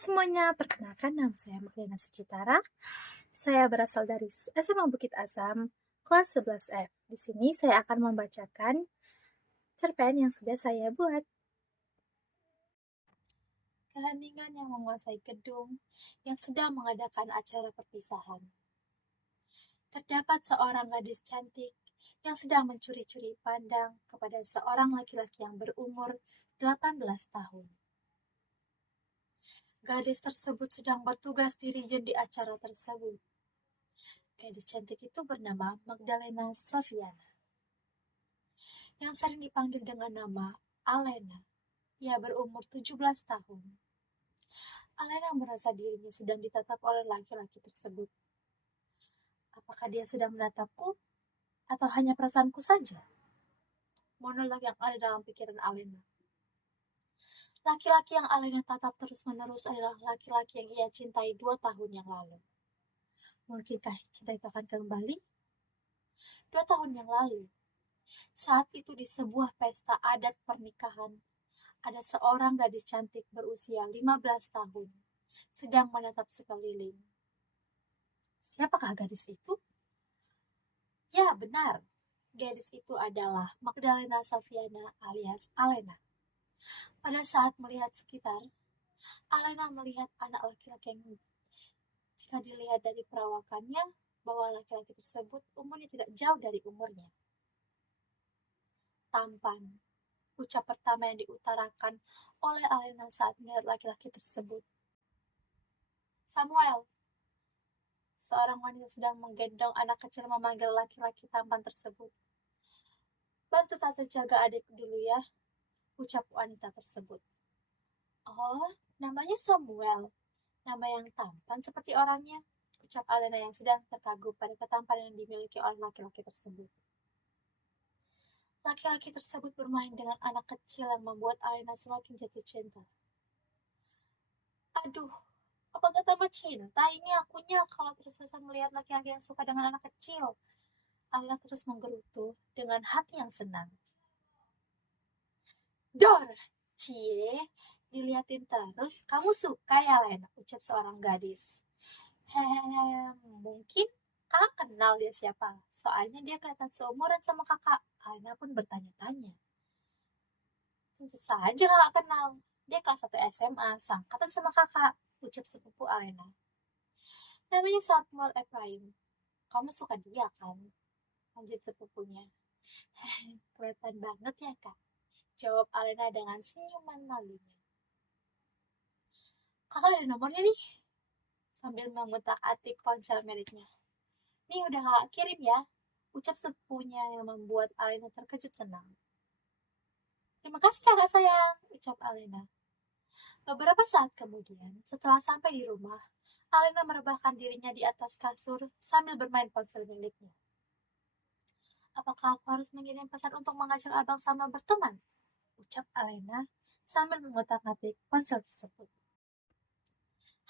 semuanya, perkenalkan nama saya Maklina Sucitara. Saya berasal dari SMA Bukit Asam, kelas 11F. Di sini saya akan membacakan cerpen yang sudah saya buat. Keheningan yang menguasai gedung yang sedang mengadakan acara perpisahan. Terdapat seorang gadis cantik yang sedang mencuri-curi pandang kepada seorang laki-laki yang berumur 18 tahun. Gadis tersebut sedang bertugas dirijen di acara tersebut. Gadis cantik itu bernama Magdalena Sofiana, yang sering dipanggil dengan nama Alena. Ia berumur 17 tahun. Alena merasa dirinya sedang ditatap oleh laki-laki tersebut. Apakah dia sedang menatapku? Atau hanya perasaanku saja? Monolog yang ada dalam pikiran Alena. Laki-laki yang Alena tatap terus-menerus adalah laki-laki yang ia cintai 2 tahun yang lalu. Mungkinkah cinta itu akan kembali? 2 tahun yang lalu, saat itu di sebuah pesta adat pernikahan, ada seorang gadis cantik berusia 15 tahun, sedang menatap sekeliling. Siapakah gadis itu? Ya, benar. Gadis itu adalah Magdalena Sofiana alias Alena. Pada saat melihat sekitar, Alena melihat anak laki-laki yang jika dilihat dari perawakannya, bahwa laki-laki tersebut umurnya tidak jauh dari umurnya. Tampan, ucap pertama yang diutarakan oleh Alena saat melihat laki-laki tersebut. Samuel. Seorang wanita sedang menggendong anak kecil memanggil laki-laki tampan tersebut. Bantu tante jaga adik dulu ya, ucap wanita tersebut. Oh, namanya Samuel. Nama yang tampan seperti orangnya, ucap Alena yang sedang terkagum pada ketampanan yang dimiliki oleh laki-laki tersebut. Laki-laki tersebut bermain dengan anak kecil yang membuat Alena semakin jatuh cinta. Aduh, apakah tambah cinta ini akunya kalau terus-terusan melihat laki-laki yang suka dengan anak kecil? Alena terus menggerutu dengan hati yang senang. Dor, cie, dilihatin terus, kamu suka ya Alena, ucap seorang gadis. Mungkin kakak kenal dia siapa, soalnya dia kelihatan seumuran sama kakak. Alena pun bertanya-tanya. Tentu saja kakak kenal, dia kelas 1 SMA, seangkatan sama kakak, ucap sepupu Alena. Namanya Samuel Ephraim. Kamu suka dia kan? Lanjut sepupunya. Kelihatan banget ya kak, jawab Alena dengan senyuman malunya. Kakak ada nomornya nih, sambil mengutak-atik ponsel miliknya. Nih udah kakak kirim ya, ucap sepupunya yang membuat Alena terkejut senang. Terima kasih kakak sayang, ucap Alena. Beberapa saat kemudian, setelah sampai di rumah, Alena merebahkan dirinya di atas kasur sambil bermain ponsel miliknya. Apakah aku harus mengirim pesan untuk mengajak abang sama berteman? Ucap Alena sambil mengotak-atik ponsel tersebut.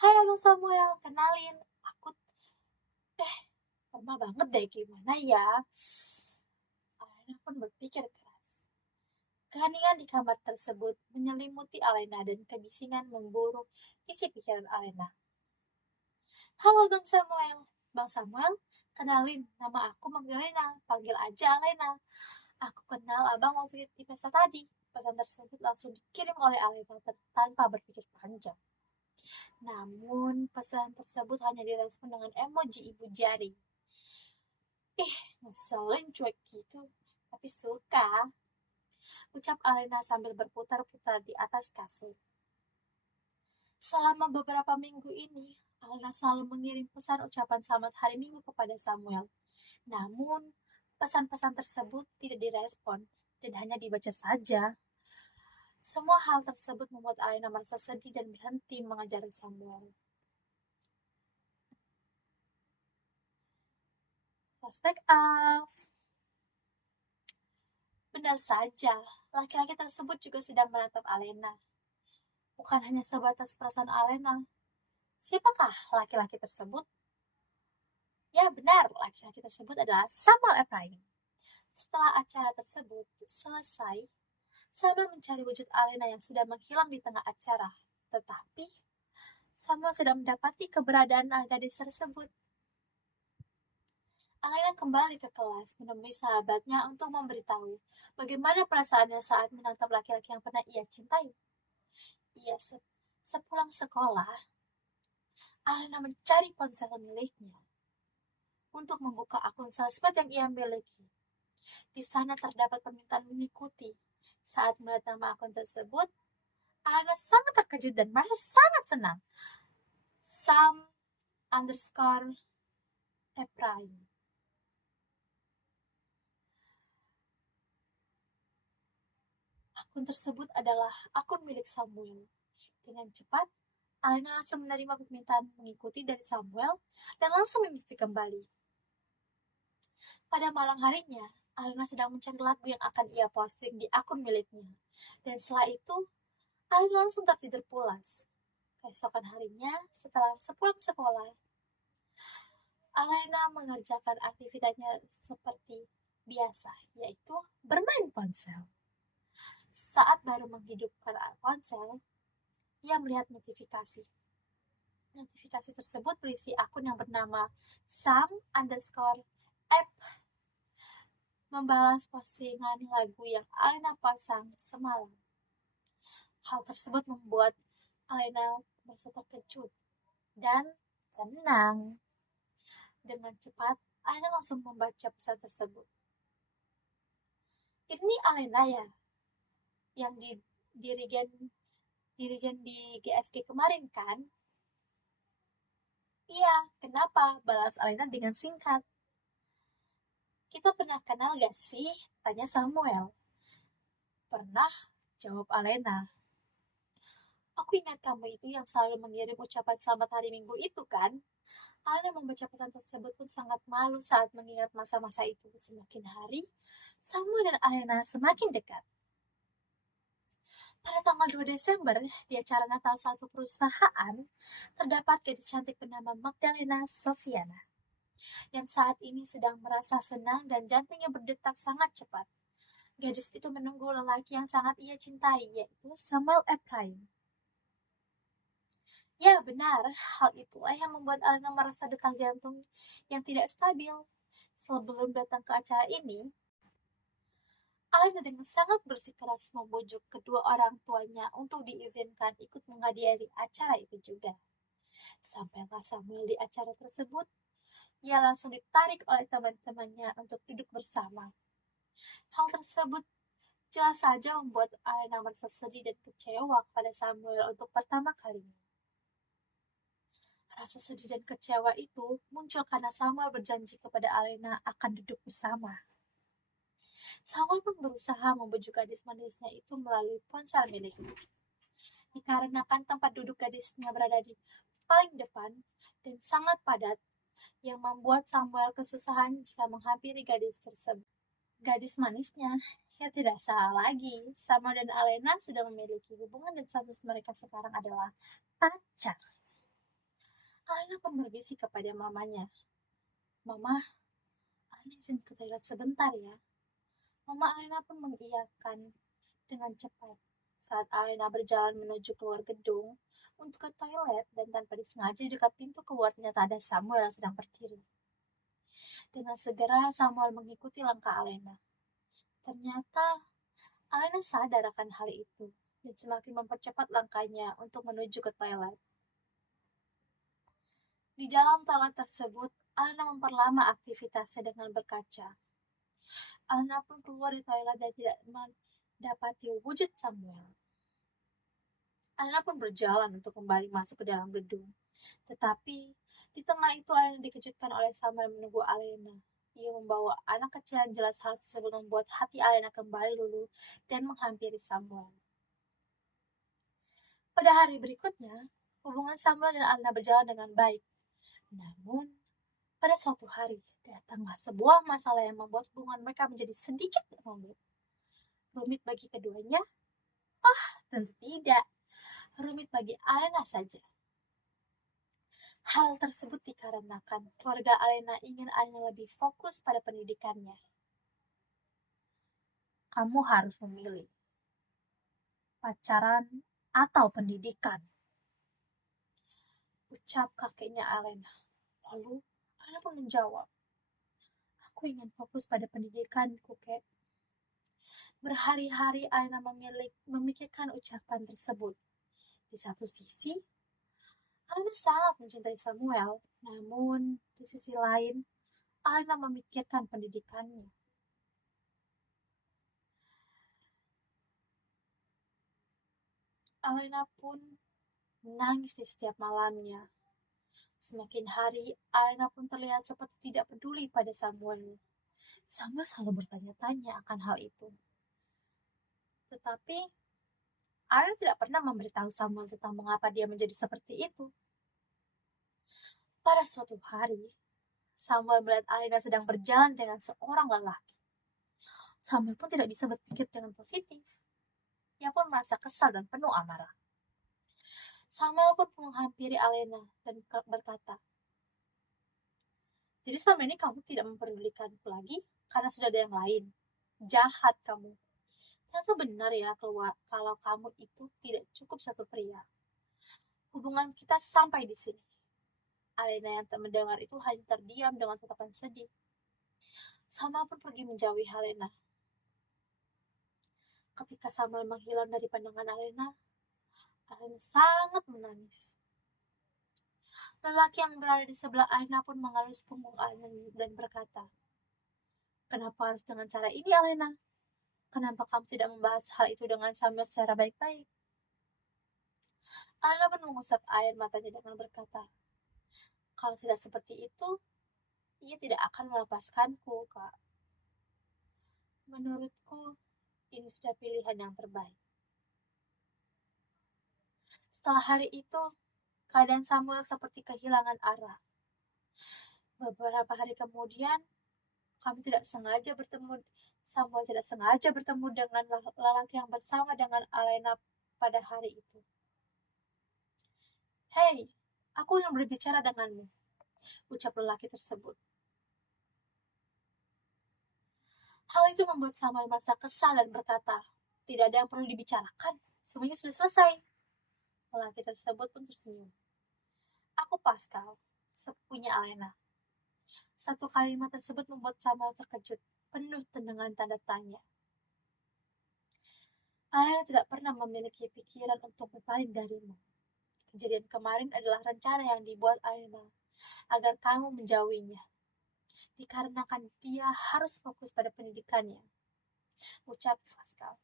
Hai abang Samuel, kenalin, aku lama banget deh gimana ya? Alena pun berpikir keras. Keheningan di kamar tersebut menyelimuti Alena dan kebisingan memburu isi pikiran Alena. Halo Bang Samuel. Bang Samuel, kenalin, nama aku Magdalena, panggil aja Alena. Aku kenal abang waktu di pesta tadi. Pesan tersebut langsung dikirim oleh Alena tanpa berpikir panjang. Namun, pesan tersebut hanya direspon dengan emoji ibu jari. Ngeselin cuek gitu, tapi suka, ucap Alena sambil berputar-putar di atas kasur. Selama beberapa minggu ini, Alena selalu mengirim pesan ucapan selamat hari Minggu kepada Samuel. Namun, pesan-pesan tersebut tidak direspon dan hanya dibaca saja. Semua hal tersebut membuat Alena merasa sedih dan berhenti mengejar Samuel. Flashback off. Benar saja, laki-laki tersebut juga sedang menatap Alena. Bukan hanya sebatas perasaan Alena. Siapakah laki-laki tersebut? Ya benar, laki-laki tersebut adalah Samuel Ephraim. Setelah acara tersebut selesai, Samuel mencari wujud Alena yang sudah menghilang di tengah acara. Tetapi, Samuel tidak mendapati keberadaan gadis tersebut. Alena kembali ke kelas menemui sahabatnya untuk memberitahu bagaimana perasaannya saat menatap laki-laki yang pernah ia cintai. Ia sepulang sekolah, Alena mencari ponsel miliknya untuk membuka akun sosmed yang ia miliki. Di sana terdapat permintaan mengikuti. Saat melihat nama akun tersebut, Alena sangat terkejut dan merasa sangat senang. Sam_Ephraim. Akun tersebut adalah akun milik Samuel. Dengan cepat, Alena langsung menerima permintaan mengikuti dari Samuel dan langsung mengikuti kembali. Pada malam harinya, Alena sedang mencari lagu yang akan ia posting di akun miliknya. Dan setelah itu, Alena langsung tertidur pulas. Keesokan harinya, setelah sepulang sekolah, Alena mengerjakan aktivitasnya seperti biasa, yaitu bermain ponsel. Saat baru menghidupkan ponsel, ia melihat notifikasi. Notifikasi tersebut berisi akun yang bernama Sam_F membalas postingan lagu yang Alena pasang semalam. Hal tersebut membuat Alena merasa terkejut dan senang. Dengan cepat, Alena langsung membaca pesan tersebut. Ini Alena ya, yang di dirijen di GSG kemarin kan? Iya, kenapa? Balas Alena dengan singkat. Kita pernah kenal gak sih? Tanya Samuel. Pernah, jawab Alena. Aku ingat kamu itu yang selalu mengirim ucapan selamat hari Minggu itu kan? Alena membaca pesan tersebut pun sangat malu saat mengingat masa-masa itu. Semakin hari, Samuel dan Alena semakin dekat. Pada tanggal 2 Desember, di acara Natal suatu perusahaan, terdapat gadis cantik bernama Magdalena Sofiana, yang saat ini sedang merasa senang dan jantungnya berdetak sangat cepat. Gadis itu menunggu lelaki yang sangat ia cintai, yaitu Sam_Ephraim. Ya benar, hal itulah yang membuat Alena merasa detak jantung yang tidak stabil. Sebelum datang ke acara ini, Alena dengan sangat bersikeras membujuk kedua orang tuanya untuk diizinkan ikut menghadiri acara itu juga. Sampailah Samuel di acara tersebut, ia langsung ditarik oleh teman-temannya untuk duduk bersama. Hal tersebut jelas saja membuat Alena merasa sedih dan kecewa kepada Samuel untuk pertama kalinya. Rasa sedih dan kecewa itu muncul karena Samuel berjanji kepada Alena akan duduk bersama. Samuel pun berusaha membujuk gadis manisnya itu melalui ponsel miliknya. Dikarenakan tempat duduk gadisnya berada di paling depan dan sangat padat, yang membuat Samuel kesusahan jika menghampiri gadis tersebut. Gadis manisnya, ya tidak salah lagi, Samuel dan Alena sudah memiliki hubungan dan status mereka sekarang adalah pacar. Alena pun berbisik kepada mamanya. Mama, Alena izin ke toilet sebentar ya. Mama Alena pun mengiyakan dengan cepat. Saat Alena berjalan menuju keluar gedung untuk ke toilet dan tanpa disengaja di dekat pintu keluar ternyata ada Samuel yang sedang berdiri. Dengan segera Samuel mengikuti langkah Alena. Ternyata Alena sadar akan hal itu dan semakin mempercepat langkahnya untuk menuju ke toilet. Di dalam toilet tersebut, Alena memperlama aktivitasnya dengan berkaca. Alena pun keluar di toilet dan tidak mendapati wujud Samuel. Alena pun berjalan untuk kembali masuk ke dalam gedung. Tetapi, di tengah itu Alena dikejutkan oleh Samuel menunggu Alena. Ia membawa anak kecil yang jelas hal tersebut membuat hati Alena kembali luluh dan menghampiri Samuel. Pada hari berikutnya, hubungan Samuel dan Alena berjalan dengan baik. Namun, pada suatu hari, datanglah sebuah masalah yang membuat hubungan mereka menjadi sedikit rumit. Rumit bagi keduanya? Tentu tidak. Rumit bagi Alena saja. Hal tersebut dikarenakan keluarga Alena ingin Alena lebih fokus pada pendidikannya. Kamu harus memilih pacaran atau pendidikan. ucap kakeknya Alena. Lalu Alena pun menjawab, aku ingin fokus pada pendidikanku, kek. Berhari-hari Alena memikirkan ucapan tersebut. Di satu sisi, Alena sangat mencintai Samuel, namun di sisi lain, Alena memikirkan pendidikannya. Alena pun menangis di setiap malamnya. Semakin hari, Alena pun terlihat seperti tidak peduli pada Samuel. Samuel selalu bertanya-tanya akan hal itu. Tetapi, Alena tidak pernah memberitahu Samuel tentang mengapa dia menjadi seperti itu. Pada suatu hari, Samuel melihat Alena sedang berjalan dengan seorang lelaki. Samuel pun tidak bisa berpikir dengan positif. Ia pun merasa kesal dan penuh amarah. Samuel pun menghampiri Alena dan berkata, jadi selama ini kamu tidak memperdulikanku lagi karena sudah ada yang lain. Jahat kamu. Ternyata benar ya kalau kamu itu tidak cukup satu pria. Hubungan kita sampai di sini. Alena yang mendengar itu hanya terdiam dengan tatapan sedih. Samuel pun pergi menjauhi Alena. Ketika Samuel menghilang dari pandangan Alena sangat menangis. Lelaki yang berada di sebelah Alena pun mengelus punggung Alena dan berkata, kenapa harus dengan cara ini, Alena? Kenapa kamu tidak membahas hal itu dengan Samuel secara baik-baik? Alena pun mengusap air matanya dengan berkata, kalau tidak seperti itu, ia tidak akan melepaskanku, Kak. Menurutku, ini sudah pilihan yang terbaik. Setelah hari itu, keadaan Samuel seperti kehilangan arah. Beberapa hari kemudian, Samuel tidak sengaja bertemu dengan lelaki yang bersama dengan Alena pada hari itu. Hei, aku ingin berbicara denganmu, ucap lelaki tersebut. Hal itu membuat Samuel merasa kesal dan berkata, tidak ada yang perlu dibicarakan, semuanya sudah selesai. Lelaki tersebut pun tersenyum. Aku Pascal, sepupunya Alena. Satu kalimat tersebut membuat Samuel terkejut, penuh dengan tanda tanya. Alena tidak pernah memiliki pikiran untuk berpaling darimu. Kejadian kemarin adalah rencana yang dibuat Alena agar kamu menjauhinya. Dikarenakan dia harus fokus pada pendidikannya. Ucap Pascal.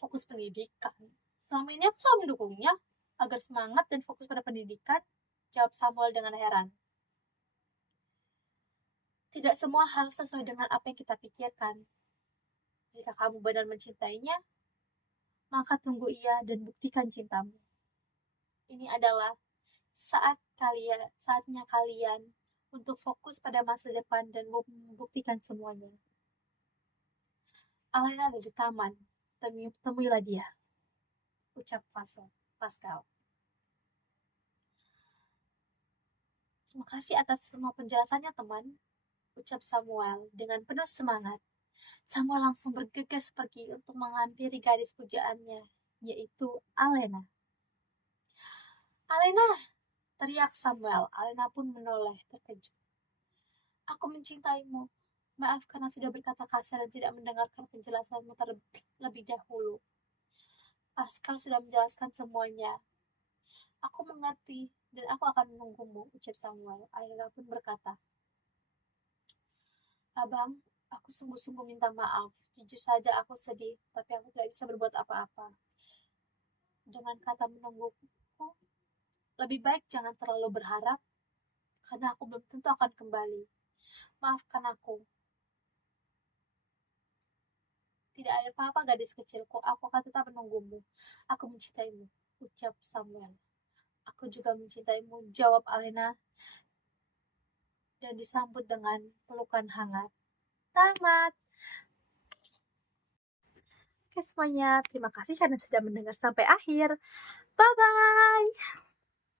Fokus pendidikan? Selama ini aku selalu mendukungnya agar semangat dan fokus pada pendidikan, jawab Samuel dengan heran. Tidak semua hal sesuai dengan apa yang kita pikirkan. Jika kamu benar mencintainya, maka tunggu ia dan buktikan cintamu. Ini adalah saatnya kalian untuk fokus pada masa depan dan membuktikan semuanya. Alena ada di taman, temuilah dia, ucap Pascal. Terima kasih atas semua penjelasannya, teman, ucap Samuel dengan penuh semangat. Samuel langsung bergegas pergi untuk menghampiri gadis pujaannya, yaitu Alena. Alena, teriak Samuel. Alena pun menoleh terkejut. Aku mencintaimu. Maaf karena sudah berkata kasar dan tidak mendengarkan penjelasanmu terlebih dahulu. Pascal sudah menjelaskan semuanya. Aku mengerti dan aku akan menunggumu, ucap Samuel. Alena pun berkata, Abang, aku sungguh-sungguh minta maaf. Jujur saja aku sedih, tapi aku tidak bisa berbuat apa-apa. Dengan kata menungguku, lebih baik jangan terlalu berharap, karena aku belum tentu akan kembali. Maafkan aku. Tidak ada apa-apa gadis kecilku, aku akan tetap menunggumu. Aku mencintaimu, ucap Samuel. Aku juga mencintaimu, jawab Alena. Dan disambut dengan pelukan hangat. Tamat. Oke semuanya, terima kasih karena sudah mendengar sampai akhir. Bye-bye.